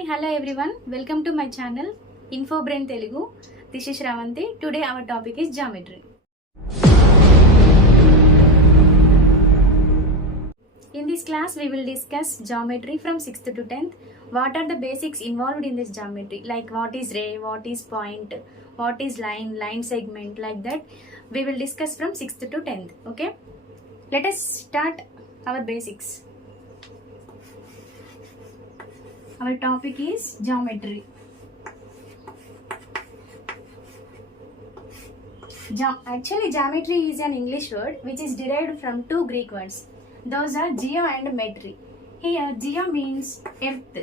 Hi, hello everyone. Welcome to my channel InfoBrain Telugu. This is Shravanti. Today our topic is geometry. In this class we will discuss geometry from 6th to 10th. What are the basics involved in this geometry, like what is ray, what is point, what is line segment, like that we will discuss from 6th to 10th. Okay, let us start our basics. Our topic is geometry. Actually, geometry is an English word which is derived from two Greek words. Those are geo and metry. Here, geo means earth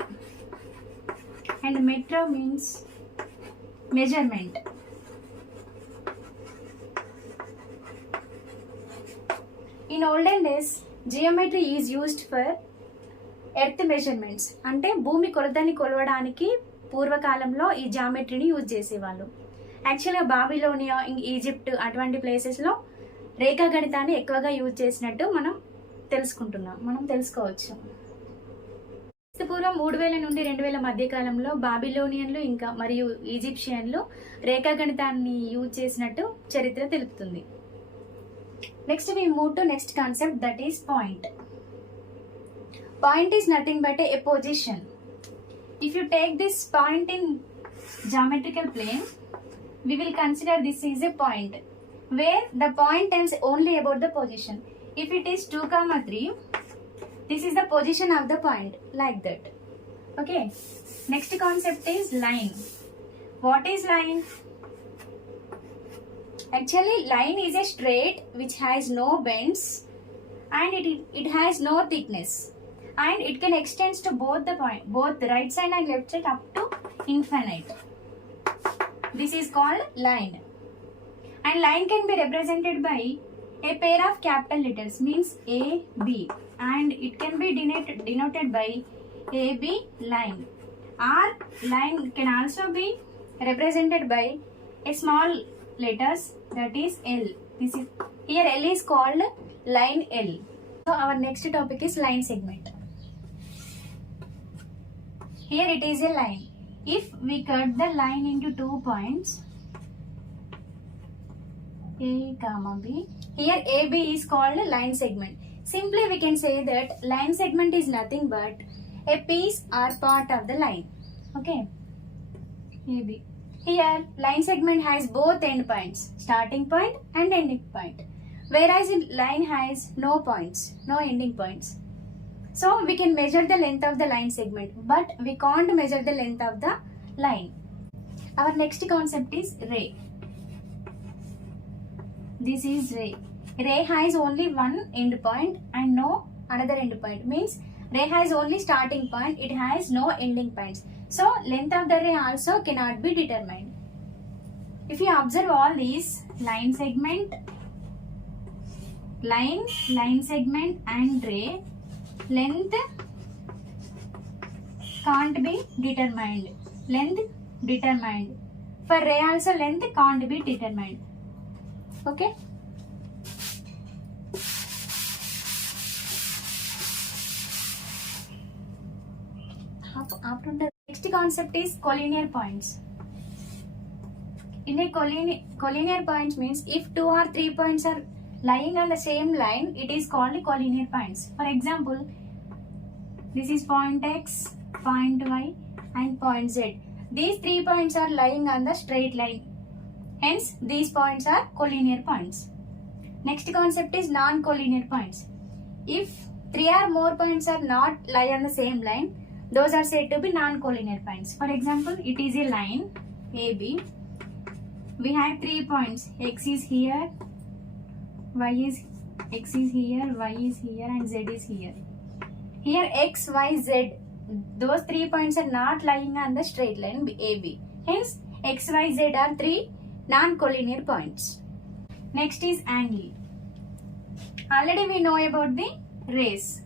and metro means measurement. In olden days, geometry is used for earth measurements, అంటే భూమి కొలతని కొలవడానికి పూర్వకాలంలో ఈ జామెట్రీని use చేసేవాళ్ళు. యాక్చువల్గా Babylonia, Egypt అటువంటి ప్లేసెస్లో రేఖాగణితాన్ని ఎక్కువగా యూజ్ చేసినట్టు మనం తెలుసుకోవచ్చు. పూర్వం 3000 నుండి 2000 మధ్య కాలంలో బాబిలోనియన్లు ఇంకా మరియు ఈజిప్షియన్లు రేఖాగణితాన్ని యూజ్ చేసినట్టు చరిత్ర తెలుపుతుంది. Next we move to next concept, that is point. Point is nothing but a position. If you take this point in geometrical plane, we will consider this is a point where the point tells only about the position. If it is 2, 3, this is the position of the point, like that. Okay, next concept is line. What is line? Actually, line is a straight which has no bends and it has no thickness, and it can extend to both right side and left side up to infinite. This is called line. And line can be represented by a pair of capital letters, means A, B, and it can be denoted by AB line. Or line can also be represented by a small letters, that is L. Here L is called line L. So our next topic is line segment. Here it is a line. If we cut the line into 2 points, A, B, here AB is called line segment. Simply we can say that line segment is nothing but a piece or part of the line. Okay, AB. Here line segment has both end points, starting point and ending point, whereas line has no points, no ending points. So we can measure the length of the line segment, but we can't measure the length of the line. Our next concept is ray. This is ray. Ray has only one end point and no another end point. Means ray has only starting point, it has no ending points. So length of the ray also cannot be determined. If you observe all these, line segment, line segment and ray, length can't be determined. Length determined. For ray also length can't be determined. Okay. After the next concept is collinear points. In a collinear points means if 2 or 3 points are lying on the same line, it is called collinear points. For example, this is point X, point Y and point Z. These 3 points are lying on the straight line. Hence, these points are collinear points. Next concept is non-collinear points. If 3 or more points are not lie on the same line, those are said to be non-collinear points. For example, it is a line AB. We have 3 points. X is here, X is here, Y is here and Z is here. Here X, Y, Z, those 3 points are not lying on the straight line AB. Hence X, Y, Z are 3 non-collinear points. Next is angle. Already we know about the rays.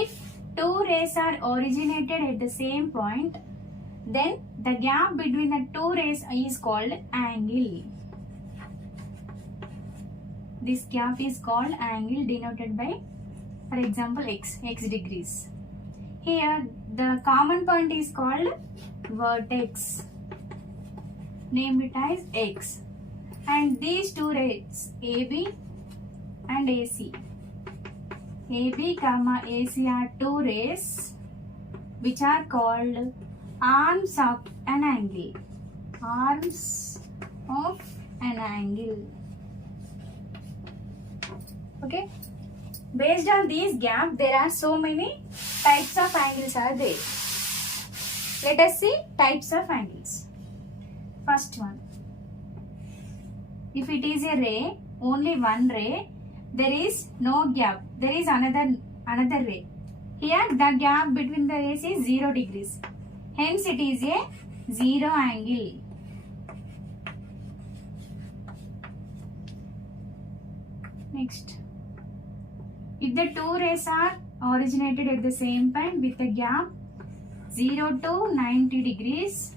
If 2 rays are originated at the same point, then the gap between the 2 rays is called angle. This gap is called angle, denoted by, for example, x degrees. Here the common point is called vertex. Name it as X. And these two rays, AB and AC. AB comma AC are two rays which are called arms of an angle. Arms of an angle. Okay. Based on these gap, there are so many types of angles are there. Let us see types of angles. First one. If it is a ray, only one ray, there is no gap. There is another ray. Here the gap between the rays is 0 degrees. Hence it is a zero angle. Next. If the two rays are originated at the same point with a gap 0 to 90 degrees,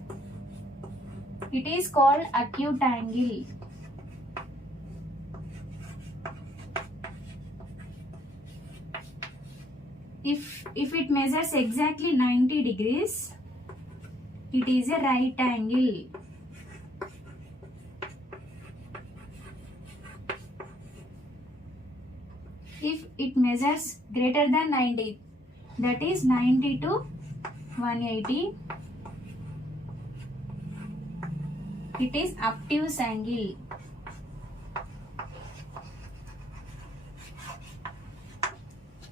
it is called acute angle. If it measures exactly 90 degrees, it is a right angle. If it measures greater than 90, that is 90 to 180, it is obtuse angle.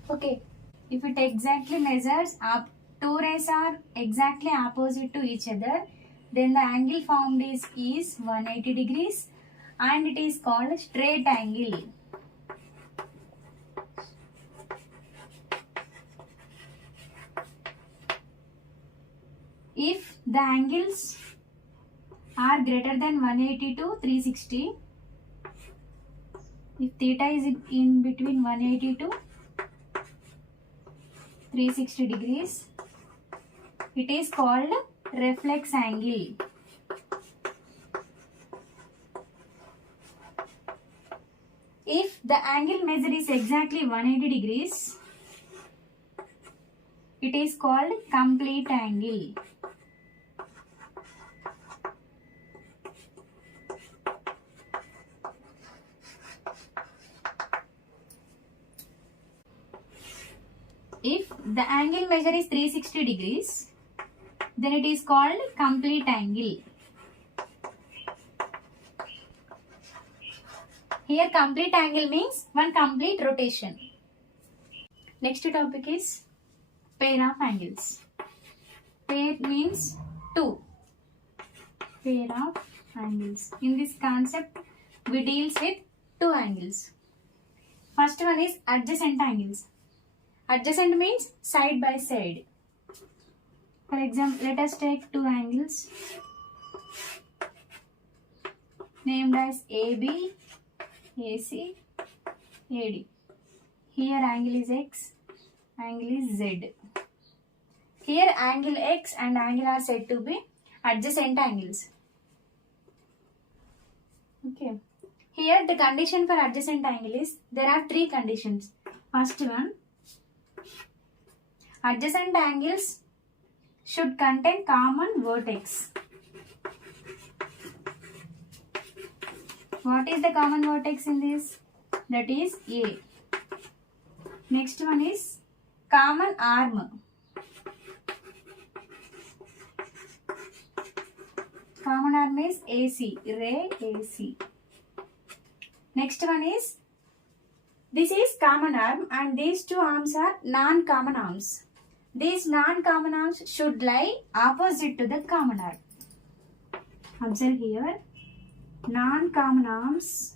Okay, if it exactly measures up, two rays are exactly opposite to each other, then the angle formed is 180 degrees and it is called straight angle. If the angles are greater than 180 to 360, if theta is in between 180 to 360 degrees, it is called reflex angle. If the angle measure is exactly 180 degrees, it is called complete angle. If the angle measure is 360 degrees, then it is called complete angle. Here complete angle means one complete rotation. Next topic is pair of angles. Pair means two. Pair of angles. In this concept, we deals with two angles. First one is adjacent angles. Adjacent means side by side. For example, let us take two angles named as AB, AC, AD. Here angle is X, angle is Z. Here angle X and angle are said to be adjacent angles. Okay. Here the condition for adjacent angle is, there are three conditions. First one, adjacent angles should contain common vertex. What is the common vertex in this? That is A. Next one is common arm. Common arm is AC, ray AC. Next one is, this is common arm and these two arms are non-common arms. These non-common arms should lie opposite to the common arm. Observe here, non-common arms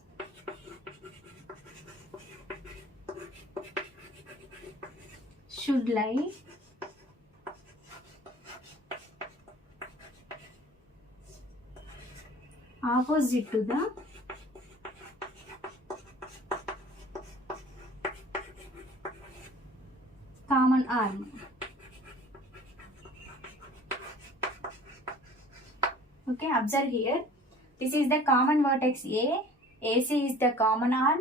should lie opposite to the common arm. Okay, observe here. This is the common vertex A, AC is the common arm,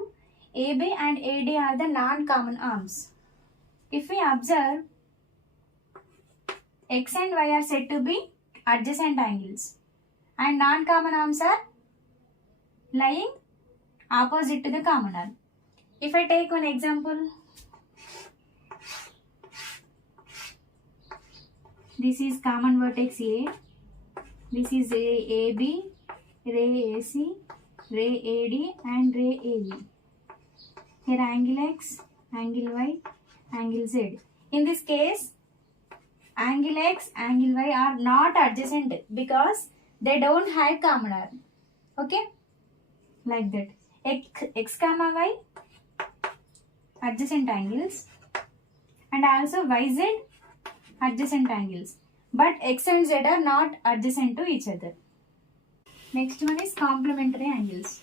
AB and AD are the non-common arms. If we observe, X and Y are said to be adjacent angles and non-common arms are lying opposite to the common arm. If I take one example, this is common vertex A, this is ray AB, ray AC, ray AD and ray AE. Here angle X, angle Y, angle Z. In this case, angle X, angle Y are not adjacent because they don't have common arm. Okay? Like that. X comma Y adjacent angles and also YZ adjacent angles. But X and Z are not adjacent to each other. Next one is complementary angles.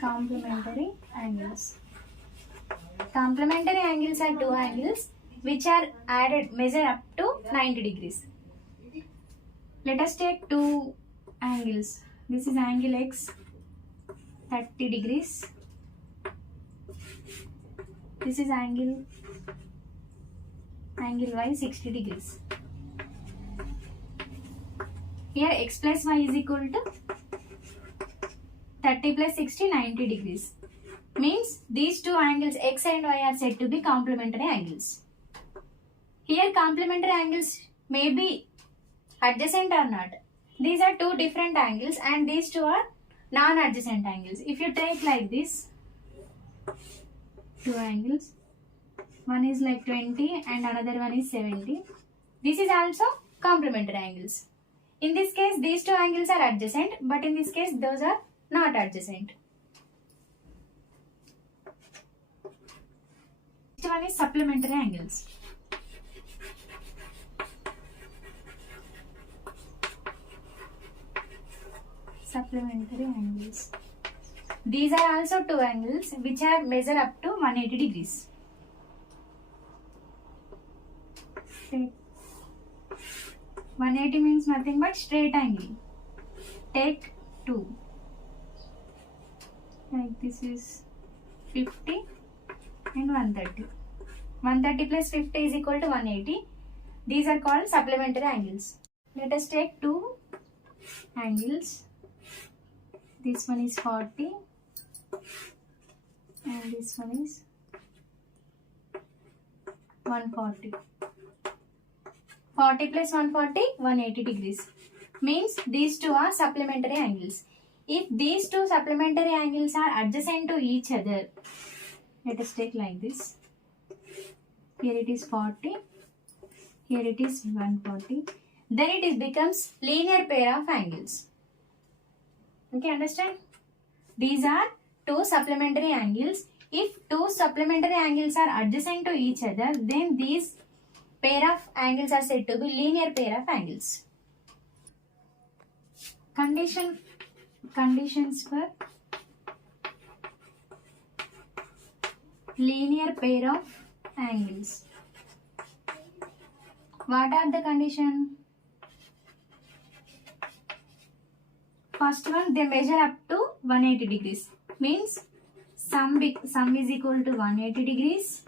Complementary angles. Complementary angles are two angles which are measure up to 90 degrees. Let us take two angles. This is angle X 30 degrees. This is angle Y 60 degrees. Here X plus Y is equal to 30 plus 60 90 degrees. Means these two angles X and Y are said to be complementary angles. Here complementary angles may be adjacent or not. These are two different angles and these two are non-adjacent angles. If you take like this, two angles, one is like 20 and another one is 70. This is also complementary angles. In this case, these two angles are adjacent, but in this case, those are not adjacent. Next one is supplementary angles. Supplementary angles. These are also two angles which are measure up to 180 degrees. 180 means nothing but straight angle. Take 2. Like this is 50 and 130. 130 plus 50 is equal to 180. These are called supplementary angles. Let us take two angles. This one is 40 and this one is 140. 40 plus 140, 180 degrees. Means these two are supplementary angles. If these two supplementary angles are adjacent to each other, let us take like this. Here it is 40, here it is 140. Then it becomes linear pair of angles. Okay, understand? These are two supplementary angles. If two supplementary angles are adjacent to each other, then these pair of angles are said to be linear pair of angles. Conditions for linear pair of angles. What are the conditions? First one, they measure up to 180 degrees. Means sum is equal to 180 degrees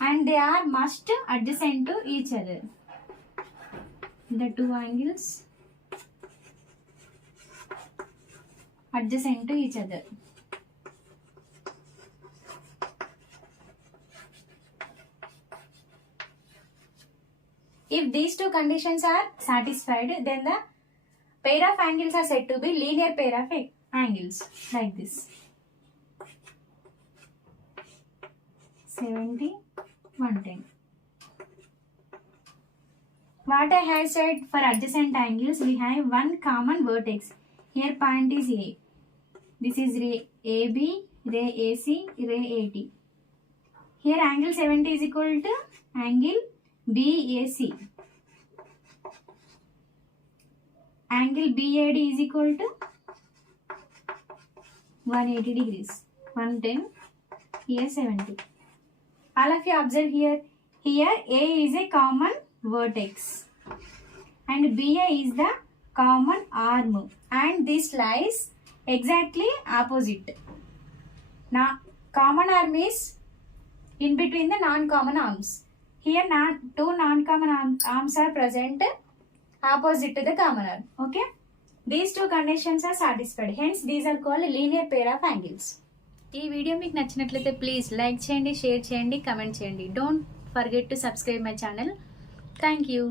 and they are must adjacent to each other. The two angles adjacent to each other. If these two conditions are satisfied, then the pair of angles are said to be linear pair of angles. Like this. 70, 110. What I have said for adjacent angles, we have one common vertex. Here point is A. This is ray AB, ray AC, ray AD. Here angle 70 is equal to angle BAC. Angle BAD is equal to 180 degrees. 110, here 70. All of you observe here. Here A is a common vertex and BA is the common arm and this lies exactly opposite. Now common arm is in between the non-common arms. Here two non-common arms are present opposite to the common arm. Okay, these two conditions are satisfied, hence these are called linear pair of angles. ఈ video మీకు నచ్చినట్లయితే please like చేయండి, share చేయండి, comment చేయండి. Don't forget to subscribe my channel. Thank you.